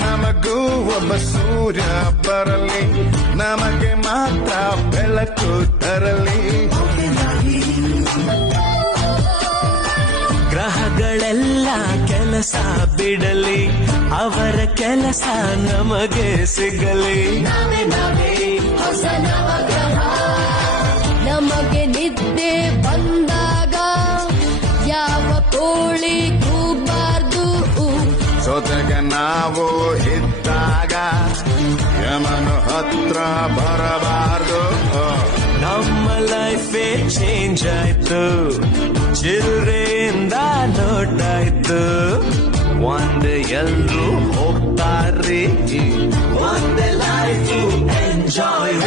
ನಮಗೂ ಒಬ್ಬ ಸೂರ್ಯ ಬರಲಿ, ನಮಗೆ ಮಾತ್ರ ಬೆಳಕು ತರಲಿ. ಗ್ರಹಗಳೆಲ್ಲ ಕೆಲಸ ಬಿಡಲಿ, ಅವರ ಕೆಲಸ ನಮಗೆ ಸಿಗಲಿ. ಹೊಸ ನವಗ್ರಹ ನಮಗೆ ನಿದ್ದೆ ಬಂದಾಗ ಯಾವ ಕೋಳಿ ಕೂಗಬಾರ್ದು. ಜೊತೆಗೆ ನಾವು ಇದ್ದಾಗ ಯಮನು ಹತ್ರ ಬರಬಾರ್ದು. ನಮ್ಮ ಲೈಫೇ ಚೇಂಜ್ ಆಯ್ತು, ಚಿಲ್ರೆಯಿಂದ ನೋಟಾಯ್ತು. ಒಂದೇ ಎಲ್ರು ಹೋಗ್ತಾರ್ರಿ, ಒಂದೇ ಲೈಫ್ ಎಂಜಾಯ್.